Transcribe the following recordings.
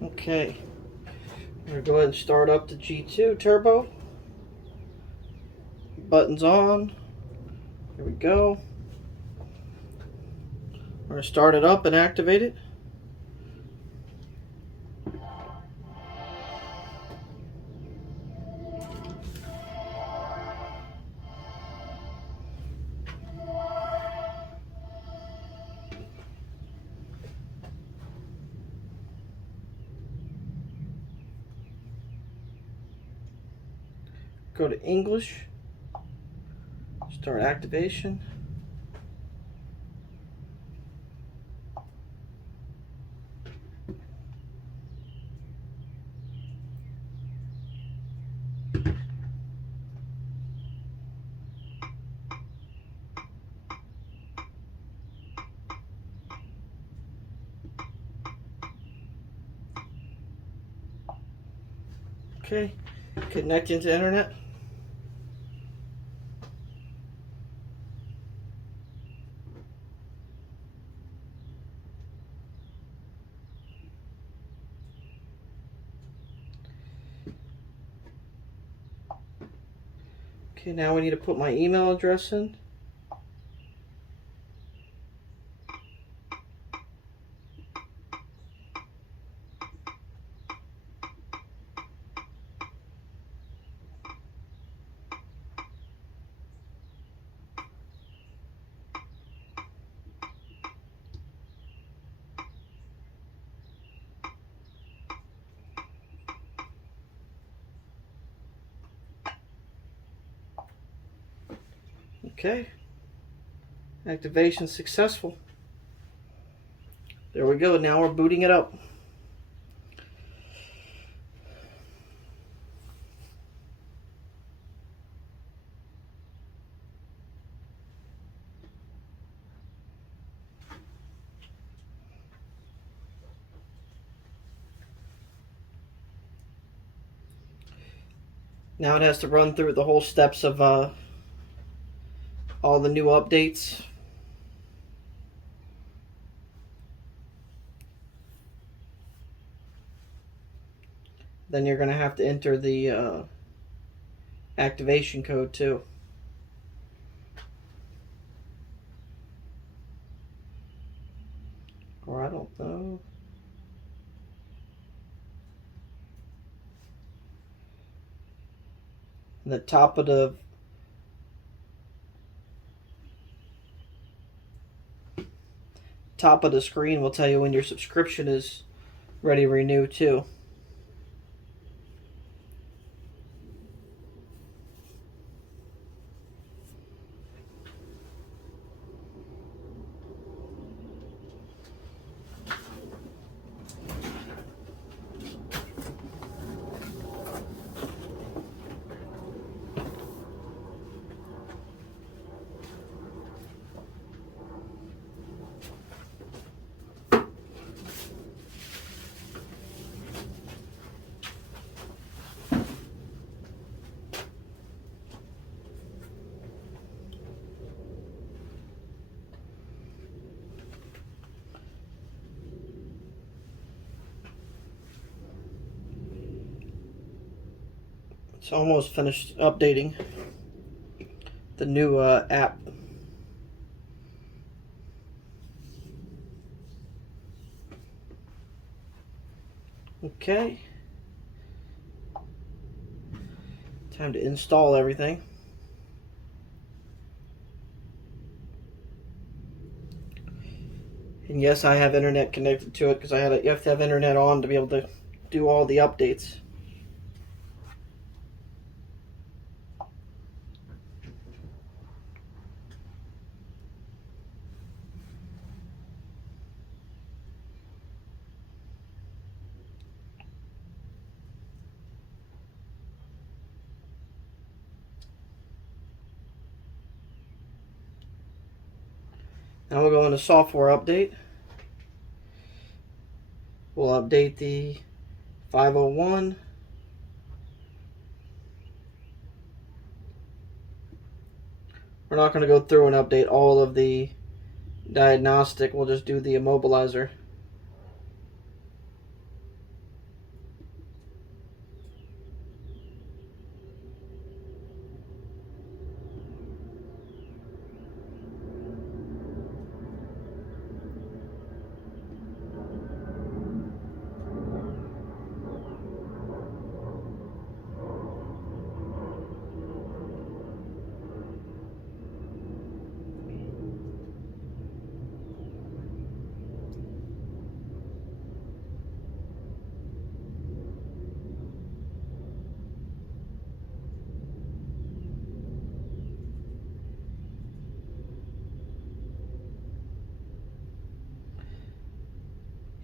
Okay, I'm going to go ahead and start up the G2 turbo. Buttons on. Here we go. We're going to start it up and activate it. Go to English. Start activation. Okay, connecting to internet. Okay, now we need to put my email address in. Okay, activation successful. There we go, now we're booting it up. Now it has to run through the whole steps of all the new updates. Then you're going to have to enter the activation code too. Or I don't know. And the top of the screen will tell you when your subscription is ready to renew too. It's almost finished updating the new app. Okay. Time to install everything. And yes, I have internet connected to it because you have to have internet on to be able to do all the updates. Now we'll go into software update. We'll update the 501. We're not going to go through and update all of the diagnostic. We'll just do the immobilizer.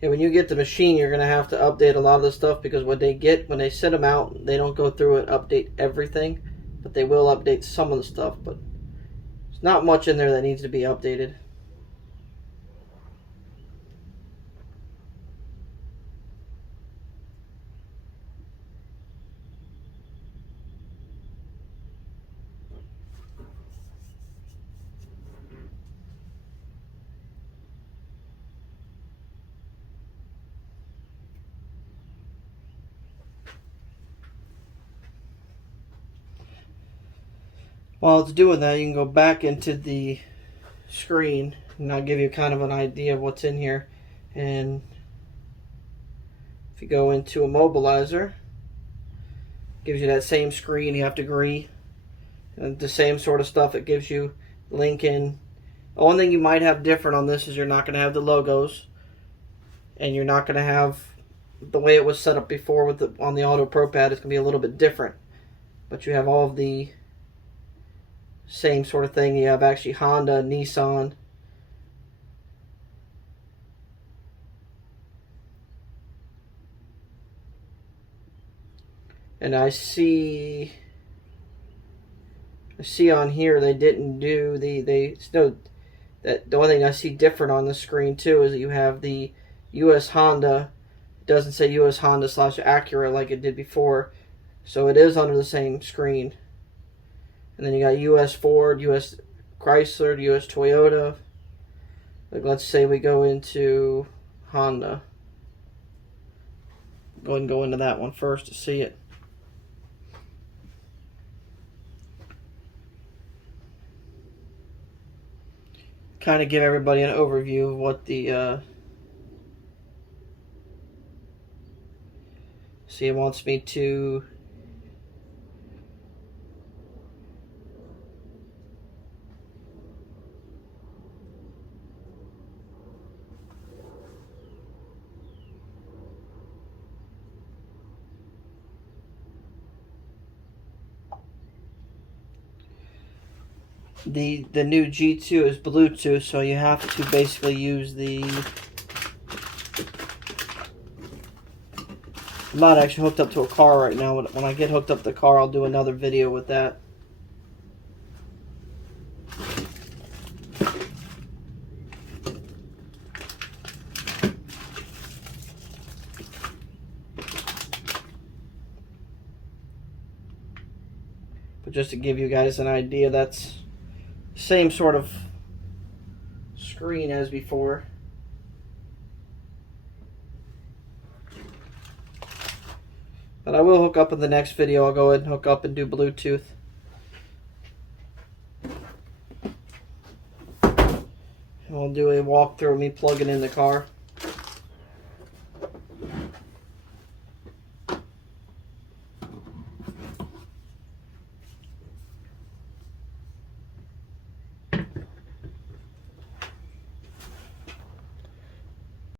Yeah, when you get the machine, you're going to have to update a lot of the stuff, because when they send them out, they don't go through and update everything, but they will update some of the stuff, but there's not much in there that needs to be updated. While it's doing that, you can go back into the screen, and I'll give you kind of an idea of what's in here. And if you go into Immobilizer, it gives you that same screen. You have to agree. And the same sort of stuff it gives you. Lincoln. The only thing you might have different on this is you're not going to have the logos, and you're not going to have the way it was set up before with on the Autopropad. It's going to be a little bit different, but you have all of the same sort of thing. You have actually Honda, Nissan, and I see on here they didn't do that the only thing I see different on the screen too is that you have the US Honda. It doesn't say US Honda / Acura like it did before, so it is under the same screen. And then you got US Ford, US Chrysler, US Toyota. Like, let's say we go into Honda. Go ahead and go into that one first to see it. Kind of give everybody an overview of what the see, it wants me to the new G2 is Bluetooth, so you have to basically use the... I'm not actually hooked up to a car right now. When I get hooked up to the car, I'll do another video with that. But just to give you guys an idea, that's the same sort of screen as before. But I will hook up in the next video. I'll go ahead and hook up and do Bluetooth. And we'll do a walkthrough of me plugging in the car.